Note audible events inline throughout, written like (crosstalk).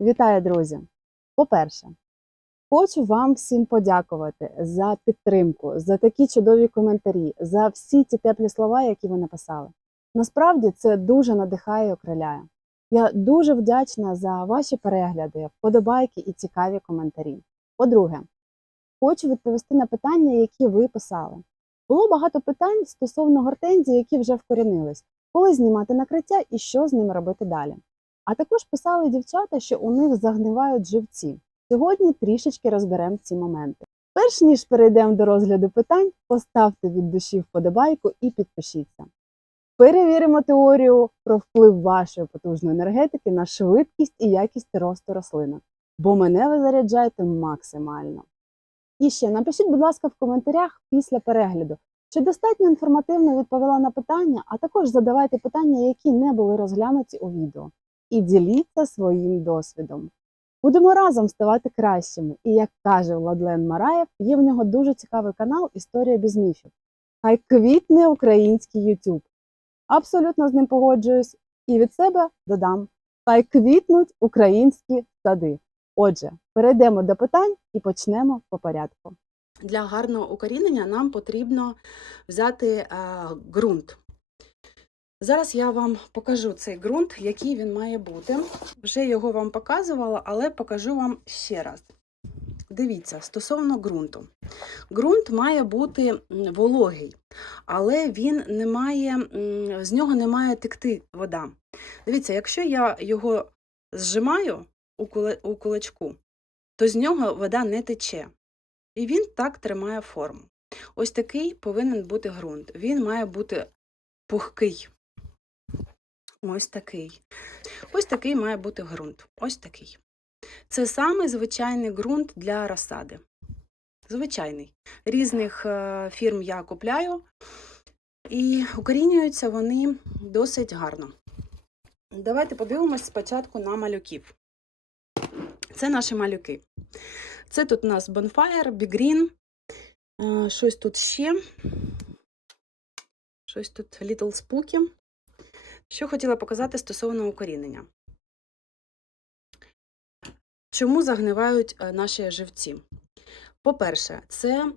Вітаю, друзі! По-перше, хочу вам всім подякувати за підтримку, за такі чудові коментарі, за всі ті теплі слова, які ви написали. Насправді це дуже надихає і окриляє. Я дуже вдячна за ваші перегляди, вподобайки і цікаві коментарі. По-друге, хочу відповісти на питання, які ви писали. Було багато питань стосовно гортензій, які вже вкорінились, коли знімати накриття і що з ними робити далі. А також писали дівчата, що у них загнивають живці. Сьогодні трішечки розберемо ці моменти. Перш ніж перейдемо до розгляду питань, поставте від душі вподобайку і підпишіться. Перевіримо теорію про вплив вашої потужної енергетики на швидкість і якість росту рослинок, бо мене ви заряджаєте максимально. І ще напишіть, будь ласка, в коментарях після перегляду, чи достатньо інформативно відповіла на питання, а також задавайте питання, які не були розглянуті у відео і діліться своїм досвідом. Будемо разом ставати кращими. І як каже Владлен Мараєв, є в нього дуже цікавий канал Історія без міфів. Хай квітне український YouTube. Абсолютно з ним погоджуюсь і від себе додам: хай квітнуть українські сади. Отже, перейдемо до питань і почнемо по порядку. Для гарного укорінення нам потрібно взяти е, ґрунт. Зараз я вам покажу цей ґрунт, який він має бути. Вже його вам показувала, але покажу вам ще раз. Дивіться, стосовно ґрунту. Ґрунт має бути вологий, але він не має, з нього не має текти вода. Дивіться, якщо я його зжимаю у кулачку, то з нього вода не тече. І він так тримає форму. Ось такий повинен бути ґрунт. Він має бути пухкий. Ось такий. Ось такий має бути ґрунт. Ось такий. Це саме звичайний ґрунт для розсади. Звичайний. Різних е, фірм я купляю, і укорінюються вони досить гарно. Давайте подивимось спочатку на малюків. Це наші малюки. Це тут у нас Bonfire, Big Green, е, щось тут ще. Щось тут Little Spooky. Що хотіла показати стосовно укорінення. Чому загнивають е, наші живці? По-перше, це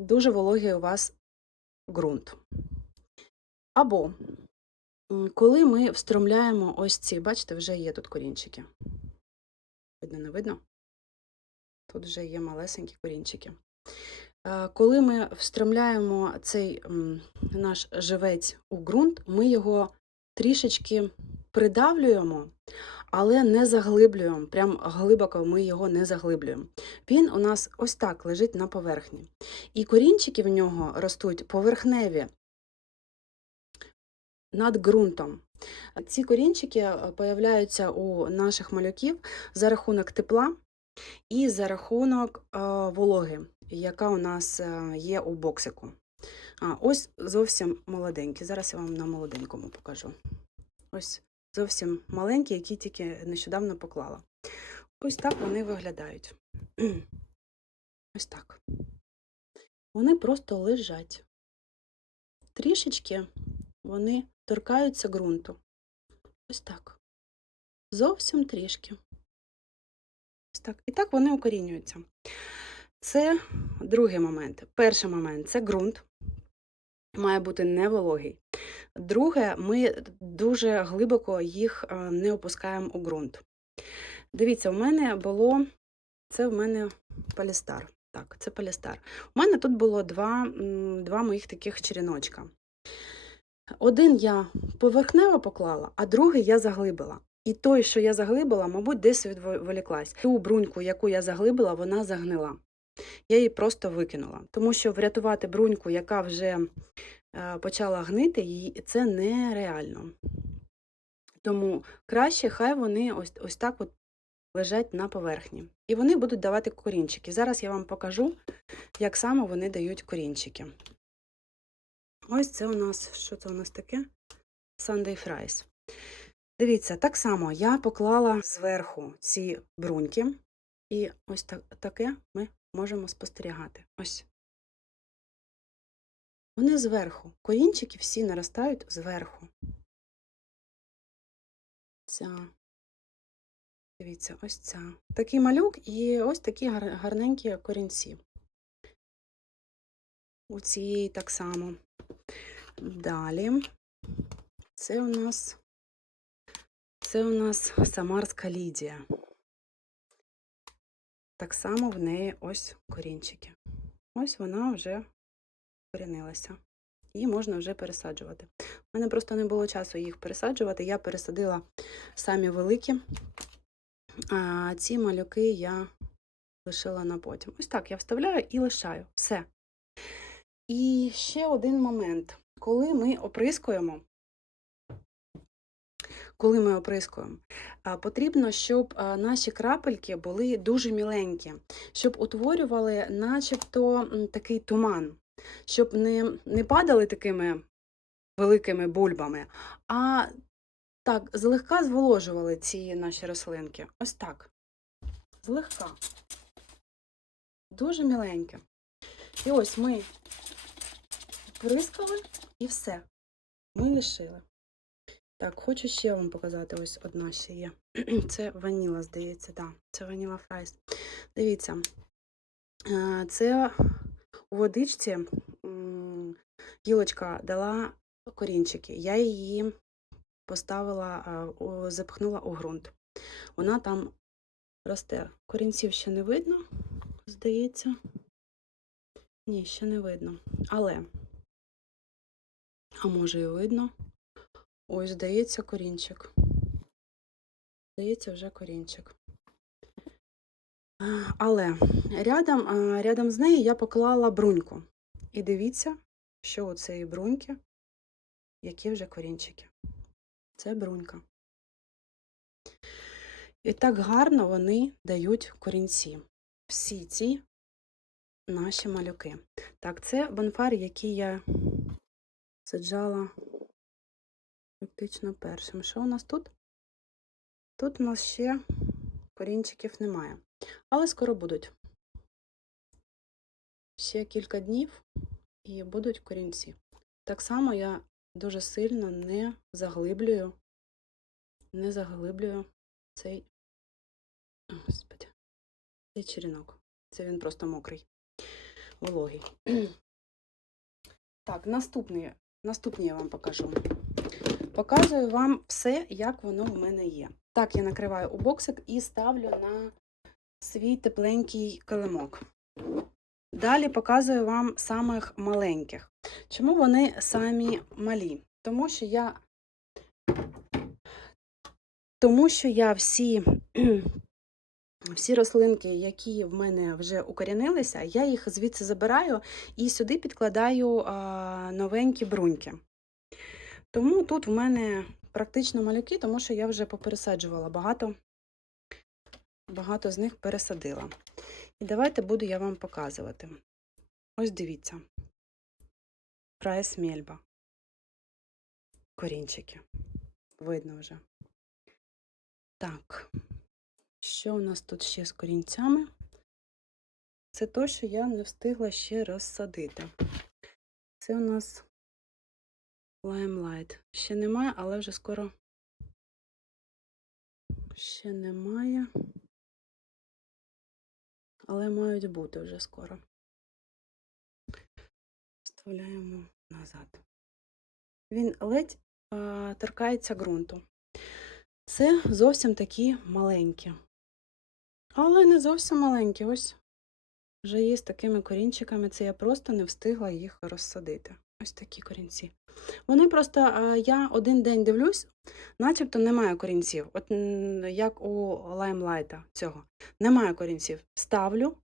дуже вологий у вас ґрунт. Або коли ми встромляємо ось ці, бачите, вже є тут корінчики. Видно, не видно? Тут вже є малесенькі корінчики. Е, Коли ми встромляємо цей наш живець у ґрунт, ми його трішечки придавлюємо, але не заглиблюємо. Прям глибоко ми його не заглиблюємо. Він у нас ось так лежить на поверхні. І корінчики в нього ростуть поверхневі над ґрунтом. Ці корінчики е, появляються у наших малюків за рахунок тепла і за рахунок е, вологи, яка у нас е, є у боксику. А, ось зовсім молоденькі. Зараз я вам на молоденькому покажу. Ось зовсім маленькі, які тільки нещодавно поклала. Ось так вони виглядають. (clears throat) Ось так. Вони просто лежать. Трішечки вони торкаються ґрунту. Ось так. Зовсім трішки. Ось так. І так вони укорінюються. Це другий момент. Перший момент це ґрунт. Має бути не вологий. Друге, ми дуже глибоко їх е, не опускаємо у ґрунт. Дивіться, у мене було це в мене полістар. Так, це полістар. У мене тут було два, два моїх таких черіночка. Один я поверхнево поклала, а другий я заглибила. І той, що я заглибила, мабуть, десь відволіклась. Ту бруньку, яку я заглибила, вона загнила. Я її просто викинула. Тому що врятувати бруньку, яка вже е, почала гнити, її це нереально. Тому краще, хай вони ось, ось так от лежать на поверхні. І вони будуть давати корінчики. Зараз я вам покажу, як саме вони дають корінчики. Ось це у нас, що це у нас таке? Sunday Fries. Дивіться, так само я поклала зверху ці бруньки, і ось так, таке ми можемо спостерігати. Ось. Вони зверху. Корінчики всі наростають зверху. Ця Дивіться, ось ця. Такий малюк і ось такі гарненькі корінці. У цієї так само. Далі. Це у нас це у нас Самарська Лідія. Так само в неї ось корінчики. Ось вона вже корінилася. Її можна вже пересаджувати. У мене просто не було часу їх пересаджувати. Я пересадила самі великі, а ці малюки я лишила на потім. Ось так я вставляю і лишаю. Все. І ще один момент. Коли ми оприскуємо, коли ми оприскуємо, потрібно, щоб наші крапельки були дуже міленькі, щоб утворювали начебто такий туман, щоб не, не падали такими великими бульбами, а так, злегка зволожували ці наші рослинки. Ось так. Злегка. Дуже міленьке. І ось ми прискали і все. Ми лишили. Так, хочу ще вам показати. Ось одна ще є. (clears throat) Це ваніла, здається, так. Це ваніла фрайс. Дивіться, е, це у водичці гілочка дала корінчики. Я її поставила, а, у- у ґрунт. Вона там росте. Корінців ще не видно, здається. Ні, ще не видно. Але, а може і видно. Ось, здається, корінчик. Здається, вже корінчик. Але рядом, рядом з нею я поклала бруньку. І дивіться, що у цієї бруньки, які вже корінчики. Це брунька. І так гарно вони дають корінці. Всі ці наші малюки. Так, це бонфар, який я саджала практично першим. Що у нас тут? Тут у нас ще корінчиків немає. Але скоро будуть. Ще кілька днів і будуть корінці. Так само я дуже сильно не заглиблюю, не заглиблюю цей, господи, цей черенок. Це він просто мокрий, вологий. (clears throat) Так, наступний, наступний я вам покажу. Показую вам все, як воно в мене є. Так, я накриваю у боксик і ставлю на свій тепленький килимок. Далі показую вам самих маленьких. Чому вони самі малі? Тому що я, тому що я всі, (clears throat) всі рослинки, які в мене вже укорінилися, я їх звідси забираю і сюди підкладаю новенькі бруньки. Тому тут в мене практично малюки, тому що я вже попересаджувала багато, багато з них пересадила. І давайте буду я вам показувати. Ось дивіться. Прайс мельба. Корінчики. Видно вже. Так. Що у нас тут ще з корінцями? Це то, що я не встигла ще розсадити. Це у нас Limelight. Ще немає, але вже скоро. Ще немає. Але мають бути вже скоро. Вставляємо назад. Він ледь а, торкається ґрунту. Це зовсім такі маленькі. Але не зовсім маленькі. Ось вже є з такими корінчиками. Це я просто не встигла їх розсадити. Ось такі корінці. Вони просто, я один день дивлюсь, начебто немає корінців. От як у лаймлайта цього. Немає корінців. Ставлю.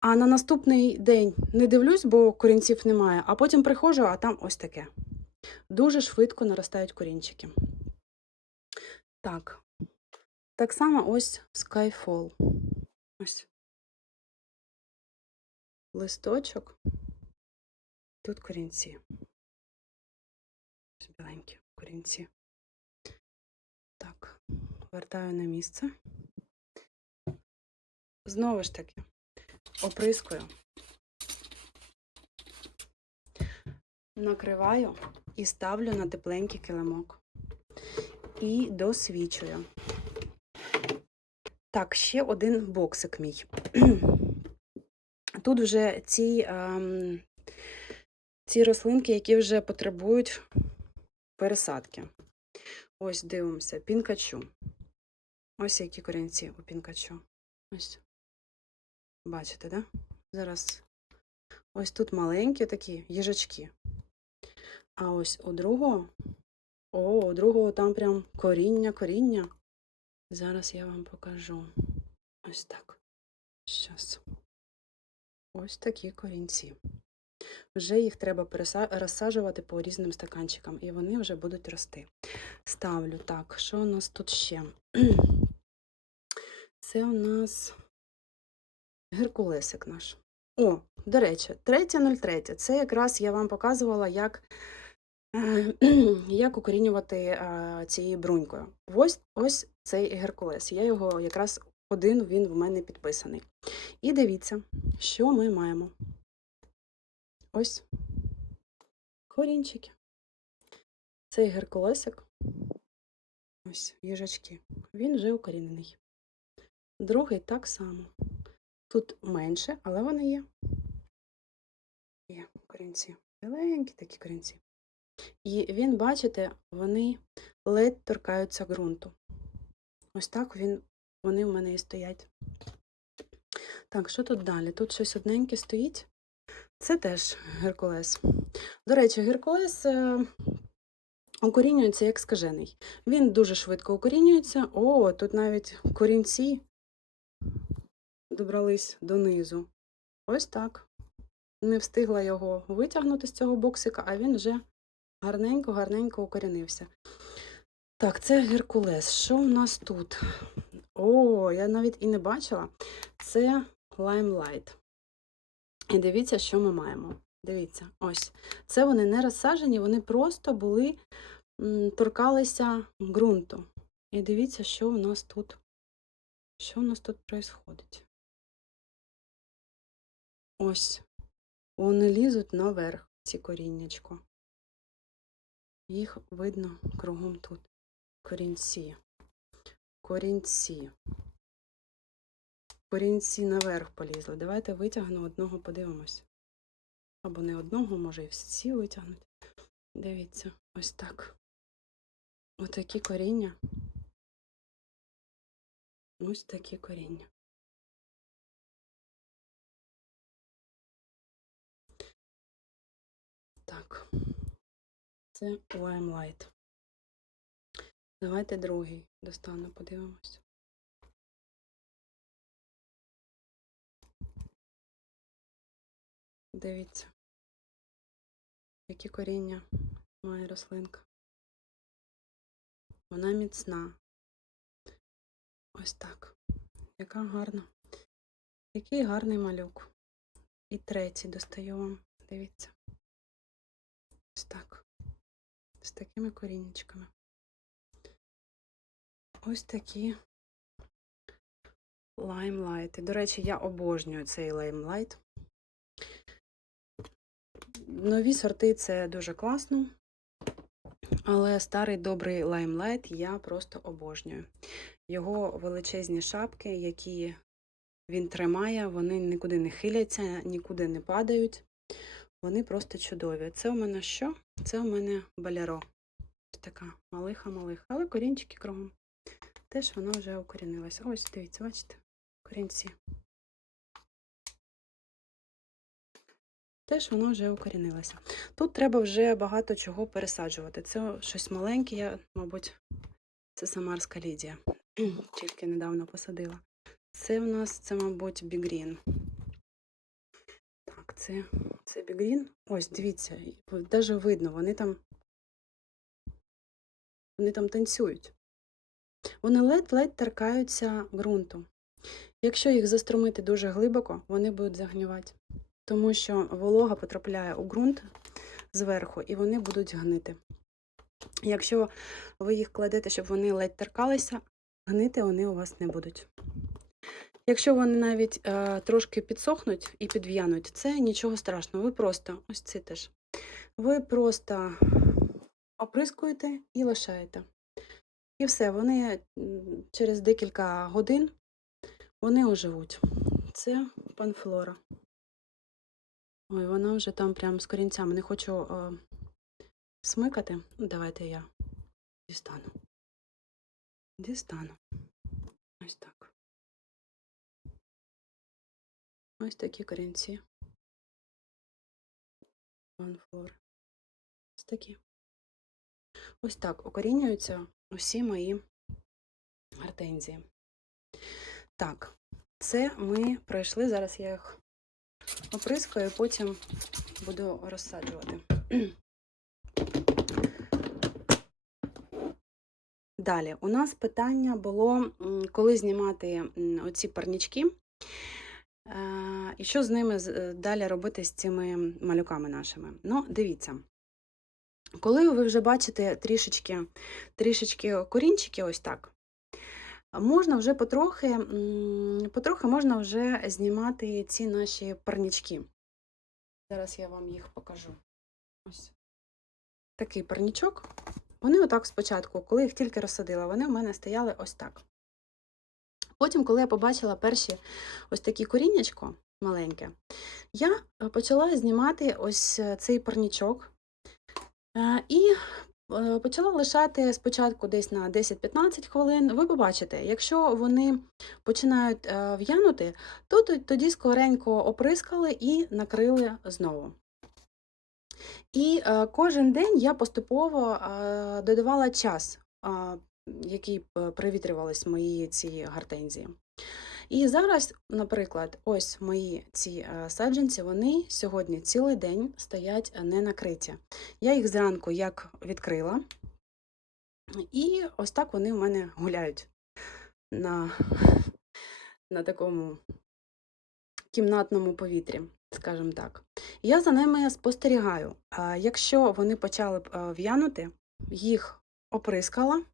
А на наступний день не дивлюсь, бо корінців немає, а потім приходжу, а там ось таке. Дуже швидко наростають корінчики. Так. Так само ось Skyfall. Ось. Листочок. Тут корінці. Біленькі корінці. Так, вертаю на місце. Знову ж таки, оприскую. Накриваю і ставлю на тепленький килимок. І досвічую. Так, ще один боксик мій. (clears throat) Тут вже ці, ці рослинки, які вже потребують пересадки. Ось дивимося, пінкачу. Ось які корінці у пінкачу. Ось. Бачите, да? Зараз ось тут маленькі такі їжачки. А ось у другого, о, у другого там прям коріння, коріння. Зараз я вам покажу. Ось так. Щас. Ось такі корінці. Вже їх треба розсаджувати по різним стаканчикам, і вони вже будуть рости. Ставлю так, що у нас тут ще? (clears throat) Це у нас геркулесик наш. О, до речі, 3.03. Це якраз я вам показувала, як, (clears throat) як укорінювати цією брунькою. Ось, ось цей геркулес. Я його якраз один він в мене підписаний. І дивіться, що ми маємо. Ось корінчики. Цей геркулесик. Ось їжачки. Він вже укорінений. Другий так само. Тут менше, але вони є. Є корінці. Маленькі такі корінці. І він, бачите, вони ледь торкаються ґрунту. Ось так він, вони в мене і стоять. Так, що тут далі? Тут щось одненьке стоїть. Це теж геркулес. До речі, геркулес е, укорінюється як скажений. Він дуже швидко укорінюється. О, тут навіть корінці добрались донизу. Ось так. Не встигла його витягнути з цього боксика, а він вже гарненько-гарненько укорінився. Так, це Геркулес. Що в нас тут? О, я навіть і не бачила. Це Limelight. І дивіться, що ми маємо. Дивіться, ось. Це вони не розсаджені, вони просто були, торкалися ґрунту. І дивіться, що у нас тут. Що у нас тут відбувається? Ось. Вони лізуть наверх, ці коріннячко. Їх видно кругом тут. Корінці. Корінці. Корінці наверх полізли. Давайте витягну одного, подивимось. Або не одного, може і всі витягнуть. Дивіться, ось так. Отакі коріння. Ось такі коріння. Так. Це Limelight. Давайте другий достану, подивимось. Дивіться, які коріння має рослинка. Вона міцна. Ось так. Яка гарна. Який гарний малюк. І третій достаю вам. Дивіться. Ось так. З такими корінечками. Ось такі лаймлайти. До речі, я обожнюю цей лаймлайт. Нові сорти це дуже класно. Але старий добрий лаймлайт я просто обожнюю. Його величезні шапки, які він тримає, вони нікуди не хиляться, нікуди не падають. Вони просто чудові. Це у мене що? Це у мене баляро. Така малиха-малиха, але корінчики кругом. Теж вона вже укорінилася. Ось, дивіться, бачите? Корінці. Теж вона вже укорінилася. Тут треба вже багато чого пересаджувати. Це щось маленьке, я, мабуть, це Самарська Лідія. (clears throat) Тільки недавно посадила. Це в нас, це, мабуть, бігрін. Так, це, це бігрін. Ось, дивіться, навіть видно, вони там, вони там танцюють. Вони ледь-ледь торкаються ґрунту. Якщо їх заструмити дуже глибоко, вони будуть загнівати. Тому що волога потрапляє у ґрунт зверху, і вони будуть гнити. Якщо ви їх кладете, щоб вони ледь торкалися, гнити вони у вас не будуть. Якщо вони навіть е, трошки підсохнуть і підв'януть, це нічого страшного. Ви просто, ось це теж. Ви просто оприскуєте і лишаєте. І все, вони через декілька годин вони оживуть. Це панфлора. Ой, вона вже там прям з корінцями. Не хочу е, смикати. Ну, давайте я дістану. Дістану. Ось так. Ось такі корінці. Панфлори. Ось такі. Ось так укорінюються усі мої гортензії. Так, це ми пройшли. Зараз я їх оприскаю, потім буду розсаджувати. Далі, у нас питання було, коли знімати оці парнічки, е, і що з ними е, далі робити з цими малюками нашими. Ну, дивіться. Коли ви вже бачите трішечки, трішечки корінчики, ось так, можна вже потрохи, потрохи можна вже знімати ці наші парнічки. Зараз я вам їх покажу. Ось такий парнічок. Вони отак спочатку, коли їх тільки розсадила, вони у мене стояли ось так. Потім, коли я побачила перші ось такі коріннячко маленьке, я е, почала знімати ось е, цей парнічок. Е, І почала лишати спочатку десь на 10-15 хвилин. Ви побачите, якщо вони починають е, в'янути, то тоді скоренько оприскали і накрили знову. І е, кожен день я поступово е, додавала час, який е, привітрювались мої ці гортензії. І зараз, наприклад, ось мої ці е, саджанці, вони сьогодні цілий день стоять е, не накриті. Я їх зранку як відкрила, і ось так вони в мене гуляють на, на такому кімнатному повітрі, скажімо так. Я за ними спостерігаю. Якщо вони почали е, в'янути, їх оприскала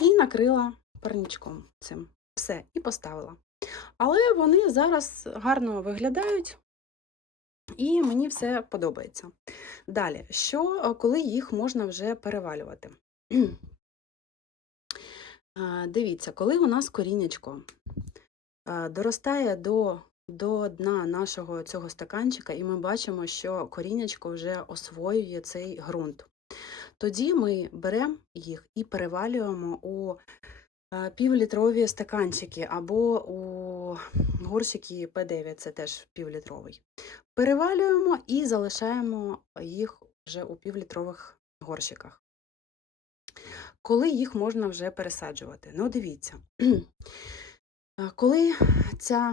і накрила парничком цим. Все, і поставила. Але вони зараз гарно виглядають, і мені все подобається. Далі, що е, коли їх можна вже перевалювати? (clears throat) Дивіться, коли у нас корінечко доростає до, до дна нашого цього стаканчика, і ми бачимо, що корінечко вже освоює цей ґрунт. Тоді ми беремо їх і перевалюємо у півлітрові стаканчики або у горщики П9, це теж півлітровий. Перевалюємо і залишаємо їх вже у півлітрових горщиках. Коли їх можна вже пересаджувати? Ну, дивіться. Коли ця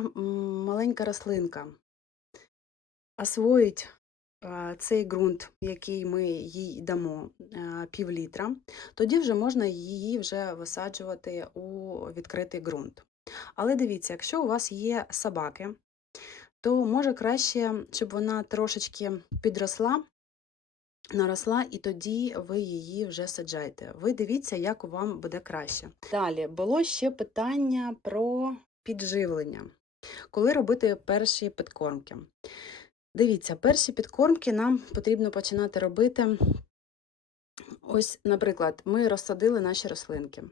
маленька рослинка освоїть цей ґрунт, який ми їй дамо пів літра, тоді вже можна її вже висаджувати у відкритий ґрунт. Але дивіться, якщо у вас є собаки, то може краще, щоб вона трошечки підросла, наросла, і тоді ви її вже саджаєте. Ви дивіться, як вам буде краще. Далі було ще питання про підживлення. Коли робити перші підкормки? Дивіться, перші підкормки нам потрібно починати робити. Ось, наприклад, ми розсадили наші рослинки.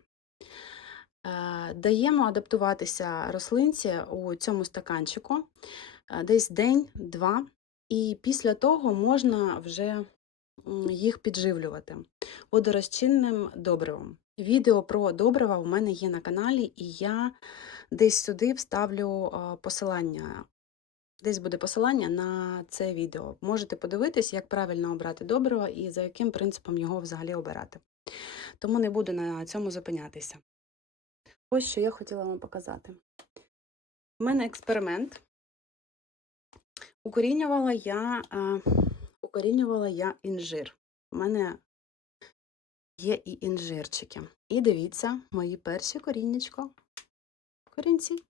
Е, Даємо адаптуватися рослинці у цьому стаканчику е, десь день-два, і після того можна вже їх підживлювати водорозчинним добривом. Відео про добрива у мене є на каналі, і я десь сюди вставлю посилання. Десь буде посилання на це відео. Можете подивитись, як правильно обрати добриво і за яким принципом його взагалі обирати. Тому не буду на цьому зупинятися. Ось що я хотіла вам показати. У мене експеримент. Укорінювала я, е, укорінювала я інжир. У мене є і інжирчики. І дивіться, мої перші коріннячко. Корінці.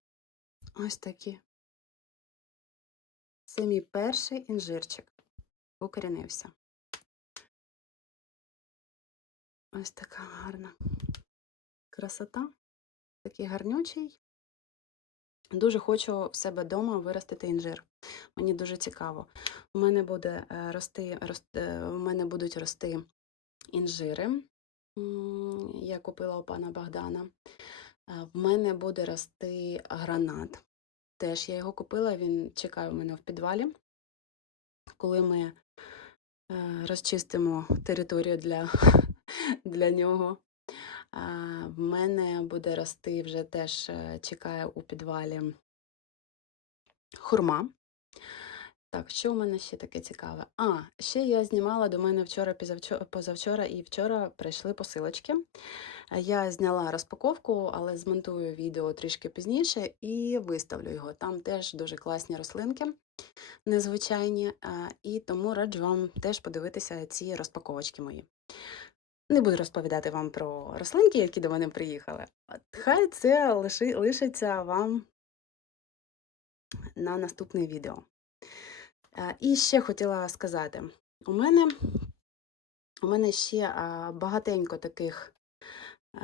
Ось такі. Це мій перший інжирчик. Укорінився. Ось така гарна красота. Такий гарнючий. Дуже хочу в себе вдома виростити інжир. Мені дуже цікаво. У мене буде е, рости, рости, у мене будуть рости інжири. я купила у пана Богдана. Е, В мене буде рости гранат. Теж я його купила, він чекає у мене в підвалі. Коли ми е, розчистимо територію для, (laughs) для нього. В мене буде рости вже теж е, чекає у підвалі хурма. Так, що у мене ще таке цікаве? А, ще я знімала до мене вчора, позавчора і вчора прийшли посилочки. Я зняла розпаковку, але змонтую відео трішки пізніше і виставлю його. Там теж дуже класні рослинки, незвичайні, і тому раджу вам теж подивитися ці розпаковочки мої. Не буду розповідати вам про рослинки, які до мене приїхали. Хай це лиши, лишиться вам на наступне відео. Е, І ще хотіла сказати: у мене, у мене ще багатенько таких е,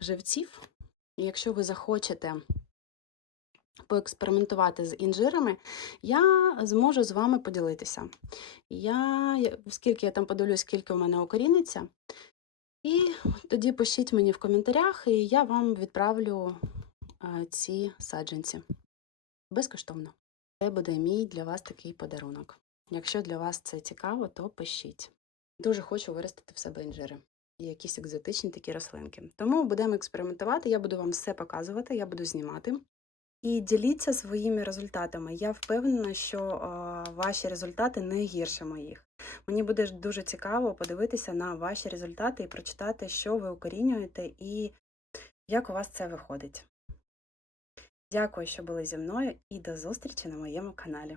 живців. Якщо ви захочете поекспериментувати з інжирами, я зможу з вами поділитися. Я, скільки я там подивлюсь, скільки у мене укоріниться, і тоді пишіть мені в коментарях, і я вам відправлю е, ці саджанці безкоштовно. Це буде мій для вас такий подарунок. Якщо для вас це цікаво, то пишіть. Дуже хочу виростити в себе інжири і якісь екзотичні такі рослинки. Тому будемо експериментувати, я буду вам все показувати, я буду знімати. І діліться своїми результатами. Я впевнена, що ваші результати не гірше моїх. Мені буде дуже цікаво подивитися на ваші результати і прочитати, що ви укорінюєте і як у вас це виходить. Дякую, що були зі мною, і до зустрічі на моєму каналі.